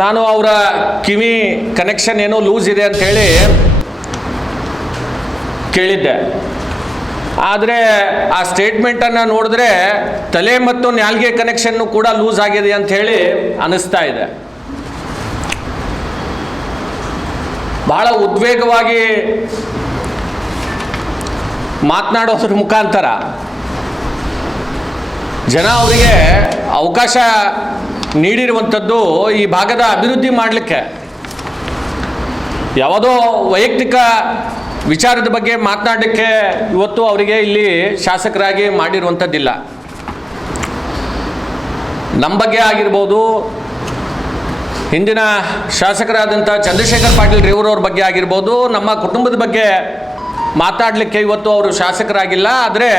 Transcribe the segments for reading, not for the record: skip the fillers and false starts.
ನಾನು ಅವರ ಕಿವಿ ಕನೆಕ್ಷನ್ ಏನೋ ಲೂಸ್ ಇದೆ ಅಂತ ಹೇಳಿ ಕೇಳಿದ್ದೆ. ಆದರೆ ಆ ಸ್ಟೇಟ್ಮೆಂಟನ್ನು ನೋಡಿದ್ರೆ ತಲೆ ಮತ್ತು ನಾಲ್ಗೆ ಕನೆಕ್ಷನ್ನು ಕೂಡ ಲೂಸ್ ಆಗಿದೆ ಅಂತ ಹೇಳಿ ಅನ್ನಿಸ್ತಾ ಇದೆ. ಬಹಳ ಉದ್ವೇಗವಾಗಿ ಮಾತನಾಡೋದ್ರ ಮುಖಾಂತರ ಜನ ಅವರಿಗೆ ಅವಕಾಶ ನೀಡಿರುವಂಥದ್ದು ಈ ಭಾಗದ ಅಭಿವೃದ್ಧಿ ಮಾಡಲಿಕ್ಕೆ. ಯಾವುದೋ ವೈಯಕ್ತಿಕ ವಿಚಾರದ ಬಗ್ಗೆ ಮಾತನಾಡಲಿಕ್ಕೆ ಇವತ್ತು ಅವರಿಗೆ ಇಲ್ಲಿ ಶಾಸಕರಾಗಿ ಮಾಡಿರುವಂಥದ್ದಿಲ್ಲ. ನಮ್ಮ ಬಗ್ಗೆ ಆಗಿರ್ಬೋದು, ಹಿಂದಿನ ಶಾಸಕರಾದಂಥ ಚಂದ್ರಶೇಖರ್ ಪಾಟೀಲ್ ರೇವೂರವ್ರ ಬಗ್ಗೆ ಆಗಿರ್ಬೋದು, ನಮ್ಮ ಕುಟುಂಬದ ಬಗ್ಗೆ ಮಾತಾಡಲಿಕ್ಕೆ ಇವತ್ತು ಅವರು ಶಾಸಕರಾಗಿಲ್ಲ. ಆದರೆ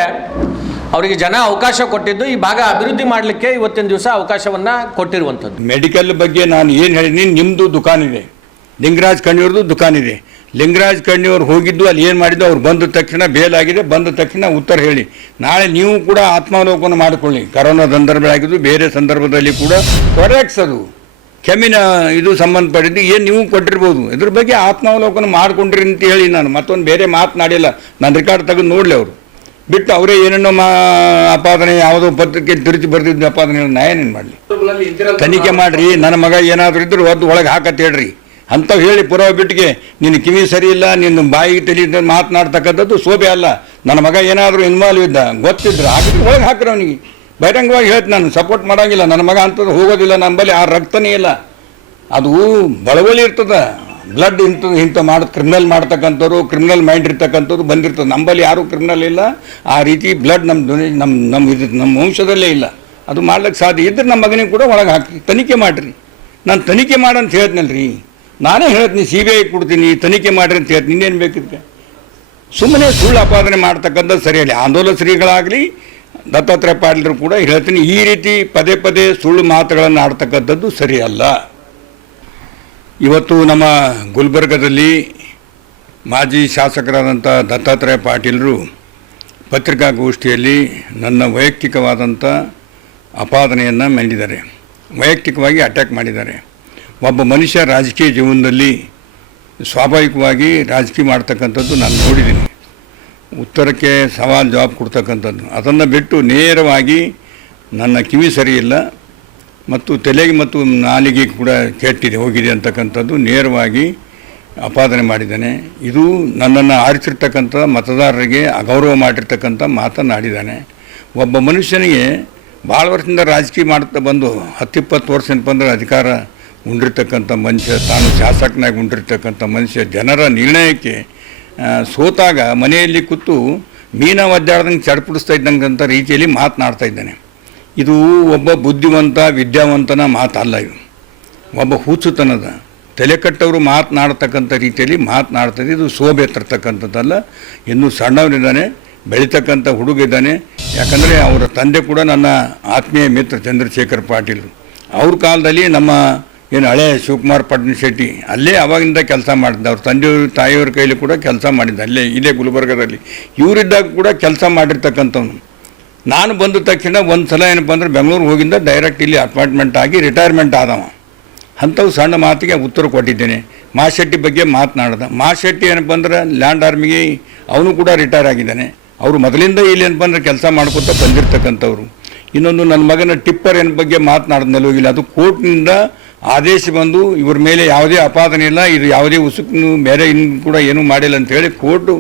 ಅವರಿಗೆ ಜನ ಅವಕಾಶ ಕೊಟ್ಟಿದ್ದು ಈ ಭಾಗ ಅಭಿವೃದ್ಧಿ ಮಾಡಲಿಕ್ಕೆ ಇವತ್ತಿನ ದಿವಸ ಅವಕಾಶವನ್ನು ಕೊಟ್ಟಿರುವಂಥದ್ದು. ಮೆಡಿಕಲ್ ಬಗ್ಗೆ ನಾನು ಏನು ಹೇಳಿದ್ದೀನಿ, ನಿಮ್ಮದು ದುಕಾನಿದೆ, ಲಿಂಗರಾಜ್ ಕಣ್ಣಿಯವ್ರದ್ದು ದುಕಾನಿದೆ. ಲಿಂಗರಾಜ್ ಕಣ್ಣಿಯವ್ರು ಹೋಗಿದ್ದು ಅಲ್ಲಿ ಏನು ಮಾಡಿದ್ದು, ಅವ್ರು ಬಂದ ತಕ್ಷಣ ಬೇಲಾಗಿದೆ, ಬಂದ ತಕ್ಷಣ ಉತ್ತರ ಹೇಳಿ. ನಾಳೆ ನೀವು ಕೂಡ ಆತ್ಮಾವಲೋಕನ ಮಾಡಿಕೊಳ್ಳಿ. ಕರೋನಾ ಸಂದರ್ಭ ಆಗಿದ್ದು, ಬೇರೆ ಸಂದರ್ಭದಲ್ಲಿ ಕೂಡ ಅದು ಕೆಮ್ಮಿನ ಇದು ಸಂಬಂಧಪಟ್ಟಿದ್ದು ಏನು ನೀವು ಕೊಟ್ಟಿರ್ಬೋದು, ಇದ್ರ ಬಗ್ಗೆ ಆತ್ಮಾವಲೋಕನ ಮಾಡಿಕೊಂಡ್ರಿ ಅಂತ ಹೇಳಿ ನಾನು ಮತ್ತೊಂದು ಬೇರೆ ಮಾತನಾಡಿಲ್ಲ. ನಾನು ರೆಕಾರ್ಡ್ ತೆಗೆದು ನೋಡಲಿ. ಅವರು ಬಿಟ್ಟು ಅವರೇ ಏನೇನೋ ಅಪಾದನೆ ಯಾವುದೋ ಪತ್ರಕ್ಕೆ ತಿರುಚಿ ಬರೆದಿದ್ದು ಅಪಾದನೆ ನಾ ಏನೇನು ಮಾಡಲಿ. ತನಿಖೆ ಮಾಡಿರಿ. ನನ್ನ ಮಗ ಏನಾದರೂ ಇದ್ದರೂ ಒದ್ದು ಒಳಗೆ ಹಾಕತ್ತೆ ಹೇಳ್ರಿ ಅಂಥವು ಹೇಳಿ ಪುರಾವೆ ಬಿಟ್ಟಿಗೆ ನಿನ್ನ ಕಿವಿ ಸರಿ ಇಲ್ಲ, ನಿನ್ನ ಬಾಯಿಗೆ ತಲೆ ಮಾತನಾಡ್ತಕ್ಕಂಥದ್ದು ಶೋಭೆ ಅಲ್ಲ. ನನ್ನ ಮಗ ಏನಾದರೂ ಇನ್ವಾಲ್ವ್ ಇದ್ದ ಗೊತ್ತಿದ್ರೆ ಹಾಕಿದ್ರೆ ಒಳಗೆ ಹಾಕ್ರಿ ಅವನಿಗೆ. ಬಹಿರಂಗವಾಗಿ ಹೇಳ್ತೀನಿ, ನಾನು ಸಪೋರ್ಟ್ ಮಾಡೋಂಗಿಲ್ಲ. ನನ್ನ ಮಗ ಅಂಥದ್ದು ಹೋಗೋದಿಲ್ಲ. ನಮ್ಮಲ್ಲಿ ಆ ರಕ್ತನೇ ಇಲ್ಲ. ಅದು ಬಳವಳಿ ಇರ್ತದೆ. ಬ್ಲಡ್ ಇಂಥ ಕ್ರಿಮಿನಲ್ ಮಾಡ್ತಕ್ಕಂಥವ್ರು, ಕ್ರಿಮಿನಲ್ ಮೈಂಡ್ ಇರ್ತಕ್ಕಂಥವ್ರು ಬಂದಿರ್ತದೆ. ನಮ್ಮಲ್ಲಿ ಯಾರೂ ಕ್ರಿಮಿನಲ್ ಇಲ್ಲ. ಆ ರೀತಿ ಬ್ಲಡ್ ನಮ್ಮ ವಂಶದಲ್ಲೇ ಇಲ್ಲ. ಅದು ಮಾಡ್ಲಿಕ್ಕೆ ಸಾಧ್ಯ ಇದ್ರೆ ನಮ್ಮ ಮಗನಿಗೆ ಕೂಡ ಒಳಗೆ ಹಾಕಿ ತನಿಖೆ ಮಾಡಿರಿ. ನಾನು ತನಿಖೆ ಮಾಡಂತ ಹೇಳ್ತೀನಲ್ರಿ. ನಾನೇ ಹೇಳ್ತೀನಿ, CBI ಕೊಡ್ತೀನಿ, ತನಿಖೆ ಮಾಡಿರಿ ಅಂತ ಹೇಳ್ತೀನಿ. ಇನ್ನೇನು ಬೇಕಿದ್ರೆ ಸುಮ್ಮನೆ ಸುಳ್ಳು ಅಪಾದನೆ ಮಾಡ್ತಕ್ಕಂಥದ್ದು ಸರಿಯಲ್ಲ. ಆಂದೋಲನ ಶ್ರೀಗಳಾಗಲಿ ದತ್ತಾತ್ರೇಯ ಪಾಟೀಲರು ಕೂಡ ಹೇಳ್ತೀನಿ, ಈ ರೀತಿ ಪದೇ ಪದೇ ಸುಳ್ಳು ಮಾತುಗಳನ್ನು ಆಡ್ತಕ್ಕಂಥದ್ದು ಸರಿಯಲ್ಲ. ಇವತ್ತು ನಮ್ಮ ಗುಲ್ಬರ್ಗದಲ್ಲಿ ಮಾಜಿ ಶಾಸಕರಾದಂಥ ದತ್ತಾತ್ರೇಯ ಪಾಟೀಲರು ಪತ್ರಿಕಾಗೋಷ್ಠಿಯಲ್ಲಿ ನನ್ನ ವೈಯಕ್ತಿಕವಾದಂಥ ಅಪಾದನೆಯನ್ನು ಮಾಡಿದ್ದಾರೆ. ವೈಯಕ್ತಿಕವಾಗಿ ಅಟ್ಯಾಕ್ ಮಾಡಿದ್ದಾರೆ. ಒಬ್ಬ ಮನುಷ್ಯ ರಾಜಕೀಯ ಜೀವನದಲ್ಲಿ ಸ್ವಾಭಾವಿಕವಾಗಿ ರಾಜಕೀಯ ಮಾಡ್ತಕ್ಕಂಥದ್ದು ನಾನು ನೋಡಿದ್ದೀನಿ. ಉತ್ತರಕ್ಕೆ ಸವಾಲು ಜವಾಬ್ ಕೊಡ್ತಕ್ಕಂಥದ್ದು. ಅದನ್ನು ಬಿಟ್ಟು ನೇರವಾಗಿ ನನ್ನ ಕಿವಿ ಸರಿಯಿಲ್ಲ ಮತ್ತು ತಲೆಗೆ ಮತ್ತು ನಾಲಿಗೆ ಕೂಡ ಕೆಟ್ಟಿದೆ ಹೋಗಿದೆ ಅಂತಕ್ಕಂಥದ್ದು ನೇರವಾಗಿ ಅಪಾದನೆ ಮಾಡಿದ್ದಾನೆ. ಇದು ನನ್ನನ್ನು ಆರಿಸಿರ್ತಕ್ಕಂಥ ಮತದಾರರಿಗೆ ಅಗೌರವ ಮಾಡಿರ್ತಕ್ಕಂಥ ಮಾತನಾಡಿದ್ದಾನೆ. ಒಬ್ಬ ಮನುಷ್ಯನಿಗೆ ಭಾಳ ವರ್ಷದಿಂದ ರಾಜಕೀಯ ಮಾಡ್ತಾ ಬಂದು 10-20 ವರ್ಷ ಬಂದರೆ ಅಧಿಕಾರ ಉಂಡಿರ್ತಕ್ಕಂಥ ಮನುಷ್ಯ, ತಾನು ಶಾಸಕನಾಗಿ ಉಂಡಿರ್ತಕ್ಕಂಥ ಮನುಷ್ಯ, ಜನರ ನಿರ್ಣಯಕ್ಕೆ ಸೋತಾಗ ಮನೆಯಲ್ಲಿ ಕೂತು ಮೀನ ಒದ್ದಾಡ್ದಂಗೆ ಚಡ್ಪಿಡಿಸ್ತಾ ಇದ್ದಂಥ ರೀತಿಯಲ್ಲಿ ಮಾತನಾಡ್ತಾ ಇದ್ದಾನೆ. ಇದು ಒಬ್ಬ ಬುದ್ಧಿವಂತ ವಿದ್ಯಾವಂತನ ಮಾತಲ್ಲ. ಇದು ಒಬ್ಬ ಹುಚ್ಚುತನದ ತಲೆ ಕಟ್ಟವರು ಮಾತನಾಡ್ತಕ್ಕಂಥ ರೀತಿಯಲ್ಲಿ ಮಾತನಾಡ್ತದೆ. ಇದು ಶೋಭೆ ತರ್ತಕ್ಕಂಥದ್ದಲ್ಲ. ಇನ್ನೂ ಸಣ್ಣವನಿದ್ದಾನೆ, ಬೆಳೀತಕ್ಕಂಥ ಹುಡುಗಿದ್ದಾನೆ. ಯಾಕಂದರೆ ಅವರ ತಂದೆ ಕೂಡ ನನ್ನ ಆತ್ಮೀಯ ಮಿತ್ರ ಚಂದ್ರಶೇಖರ್ ಪಾಟೀಲ್. ಅವ್ರ ಕಾಲದಲ್ಲಿ ನಮ್ಮ ಏನು ಹಳೆ ಶಿವಕುಮಾರ್ ಪಟ್ನ ಶೆಟ್ಟಿ ಅಲ್ಲೇ ಅವಾಗಿಂದ ಕೆಲಸ ಮಾಡಿದ್ದ. ಅವ್ರ ತಂದೆಯವರು ತಾಯಿಯವ್ರ ಕೈಲಿ ಕೂಡ ಕೆಲಸ ಮಾಡಿದ್ದ. ಅಲ್ಲೇ ಇದೇ ಗುಲ್ಬರ್ಗದಲ್ಲಿ ಇವರಿದ್ದಾಗ ಕೂಡ ಕೆಲಸ ಮಾಡಿರ್ತಕ್ಕಂಥವ್ನು. ನಾನು ಬಂದ ತಕ್ಷಣ ಒಂದು ಸಲ ಏನಪ್ಪ ಅಂದ್ರೆ ಬೆಂಗಳೂರು ಹೋಗಿಂದ ಡೈರೆಕ್ಟ್ ಇಲ್ಲಿ ಅಪಾಯಿಂಟ್ಮೆಂಟ್ ಆಗಿ ರಿಟೈರ್ಮೆಂಟ್ ಆದವ. ಅಂಥವು ಸಣ್ಣ ಮಾತಿಗೆ ಉತ್ತರ ಕೊಟ್ಟಿದ್ದೇನೆ. ಮಾಶೆಟ್ಟಿ ಬಗ್ಗೆ ಮಾತನಾಡ್ದ. ಮಾಶೆಟ್ಟಿ ಏನಪ್ಪ ಅಂದ್ರೆ ಲ್ಯಾಂಡ್ ಆರ್ಮಿಗೆ ಅವನು ಕೂಡ ರಿಟೈರ್ ಆಗಿದ್ದಾನೆ. ಅವರು ಮೊದಲಿಂದ ಇಲ್ಲಿ ಏನಪ್ಪ ಅಂದ್ರೆ ಕೆಲಸ ಮಾಡ್ಕೊತ ಬಂದಿರತಕ್ಕಂಥವ್ರು. ಇನ್ನೊಂದು ನನ್ನ ಮಗನ ಟಿಪ್ಪರ್ ಏನ ಬಗ್ಗೆ ಮಾತನಾಡಿದ್ಮೇಲೆ ಹೋಗಿಲ್ಲ. ಅದು ಕೋರ್ಟ್ನಿಂದ ಆದೇಶ ಬಂದು ಇವ್ರ ಮೇಲೆ ಯಾವುದೇ ಅಪಾದನೆ ಇಲ್ಲ, ಇದು ಯಾವುದೇ ಉಸುಕು ಬೇರೆ ಇನ್ನು ಕೂಡ ಏನೂ ಮಾಡಿಲ್ಲ ಅಂಥೇಳಿ ಕೋರ್ಟು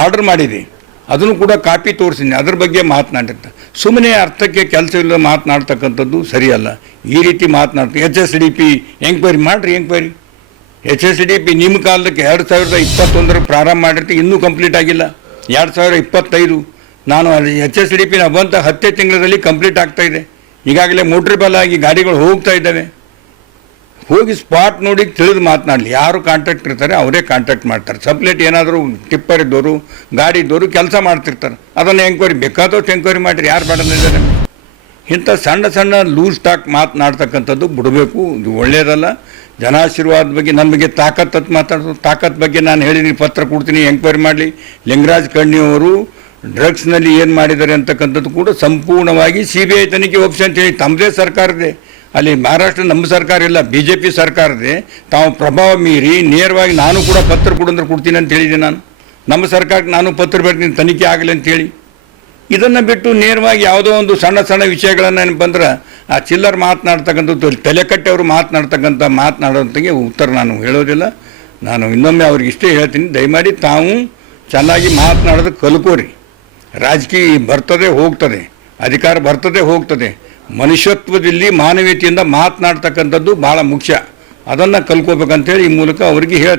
ಆರ್ಡರ್ ಮಾಡಿದೆ. ಅದನ್ನು ಕೂಡ ಕಾಪಿ ತೋರಿಸಿದ್ದೀನಿ. ಅದ್ರ ಬಗ್ಗೆ ಮಾತನಾಡಿರ್ತಾರೆ. ಸುಮ್ಮನೆ ಅರ್ಥಕ್ಕೆ ಕೆಲಸವಿಲ್ಲ ಮಾತನಾಡ್ತಕ್ಕಂಥದ್ದು ಸರಿಯಲ್ಲ. ಈ ರೀತಿ ಮಾತನಾಡ್ತಾರೆ. HSDP ಎಂಕ್ವೈರಿ ಮಾಡಿರಿ. ಎಂಕ್ವೈರಿ HSDP ನಿಮ್ಮ ಕಾಲಕ್ಕೆ 2021 ಪ್ರಾರಂಭ ಮಾಡಿರ್ತೀವಿ, ಇನ್ನೂ ಕಂಪ್ಲೀಟ್ ಆಗಿಲ್ಲ. 2025 ನಾನು HSDP ಬಂತ 10 ತಿಂಗಳಲ್ಲಿ ಕಂಪ್ಲೀಟ್ ಆಗ್ತಾಯಿದೆ. ಈಗಾಗಲೇ ಮೋಟ್ರಿ ಬಲ್ ಆಗಿ ಗಾಡಿಗಳು ಹೋಗ್ತಾ ಇದ್ದಾವೆ. ಹೋಗಿ ಸ್ಪಾಟ್ ನೋಡಿ ತಿಳಿದು ಮಾತನಾಡಲಿ. ಯಾರು ಕಾಂಟ್ರಾಕ್ಟ್ ಇರ್ತಾರೆ ಅವರೇ ಕಾಂಟ್ರಾಕ್ಟ್ ಮಾಡ್ತಾರೆ. ಸಪ್ಲೇಟ್ ಏನಾದರೂ ಟಿಪ್ಪರ್ ಇದ್ದವರು ಗಾಡಿ ಇದ್ದವರು ಕೆಲಸ ಮಾಡ್ತಿರ್ತಾರೆ. ಅದನ್ನು ಎಂಕ್ವೈರಿ ಬೇಕಾದಷ್ಟು ಎಂಕ್ವೈರಿ ಮಾಡಿರಿ. ಯಾರು ಬೇಡಂದಿದ್ದಾರೆ? ಇಂಥ ಸಣ್ಣ ಸಣ್ಣ ಲೂಸ್ ಟಾಕ್ ಮಾತನಾಡ್ತಕ್ಕಂಥದ್ದು ಬಿಡಬೇಕು. ಇದು ಒಳ್ಳೆಯದಲ್ಲ. ಜನಾಶೀರ್ವಾದ ಬಗ್ಗೆ ನನ್ನ ಬಗ್ಗೆ ತಾಕತ್ತು ಮಾತಾಡೋದು. ತಾಕತ್ ಬಗ್ಗೆ ನಾನು ಹೇಳಿದ್ದೀನಿ, ಪತ್ರ ಕೊಡ್ತೀನಿ, ಎಂಕ್ವೈರಿ ಮಾಡಲಿ. ಲಿಂಗರಾಜ್ ಕಣ್ಣಿಯವರು ಡ್ರಗ್ಸ್ನಲ್ಲಿ ಏನು ಮಾಡಿದ್ದಾರೆ ಅಂತಕ್ಕಂಥದ್ದು ಕೂಡ ಸಂಪೂರ್ಣವಾಗಿ CBI ತನಿಖೆ ಒಪ್ಪಿಸಿ ಅಂತೇಳಿ ತಮ್ಮದೇ ಸರ್ಕಾರದೇ ಅಲ್ಲಿ ಮಹಾರಾಷ್ಟ್ರ ನಮ್ಮ ಸರ್ಕಾರ ಇಲ್ಲ, BJP ಸರ್ಕಾರದೇ. ತಾವು ಪ್ರಭಾವ ಮೀರಿ ನೇರವಾಗಿ ನಾನು ಕೂಡ ಪತ್ರ ಕೊಡಂದ್ರೆ ಕೊಡ್ತೀನಿ ಅಂತ ಹೇಳಿದೆ. ನಮ್ಮ ಸರ್ಕಾರಕ್ಕೆ ನಾನು ಪತ್ರ ಬರ್ತೀನಿ ತನಿಖೆ ಆಗಲಿ ಅಂತೇಳಿ. ಇದನ್ನು ಬಿಟ್ಟು ನೇರವಾಗಿ ಯಾವುದೋ ಒಂದು ಸಣ್ಣ ಸಣ್ಣ ವಿಷಯಗಳನ್ನು ಬಂದ್ರೆ ಆ ಚಿಲ್ಲರ್ ಮಾತನಾಡ್ತಕ್ಕಂಥದ್ದು ತಲೆಕಟ್ಟಿ ಅವರು ಮಾತನಾಡೋಂಥಗೆ ಉತ್ತರ ನಾನು ಹೇಳೋದಿಲ್ಲ. ನಾನು ಇನ್ನೊಮ್ಮೆ ಅವ್ರಿಗೆ ಇಷ್ಟೇ ಹೇಳ್ತೀನಿ, ದಯಮಾಡಿ ತಾವು ಚೆನ್ನಾಗಿ ಮಾತನಾಡೋದಕ್ಕೆ ಕಲ್ಕೋರಿ. ರಾಜಕೀಯ ಬರ್ತದೆ ಹೋಗ್ತದೆ, ಅಧಿಕಾರ ಬರ್ತದೆ ಹೋಗ್ತದೆ. ಮನುಷ್ಯತ್ವದಲ್ಲಿ ಮಾನವೀಯತೆಯಿಂದ ಮಾತನಾಡ್ತಕ್ಕಂಥದ್ದು ಭಾಳ ಮುಖ್ಯ. ಅದನ್ನು ಕಲ್ಕೋಬೇಕಂತೇಳಿ ಈ ಮೂಲಕ ಅವರಿಗೆ ಹೇಳ್ತೀನಿ.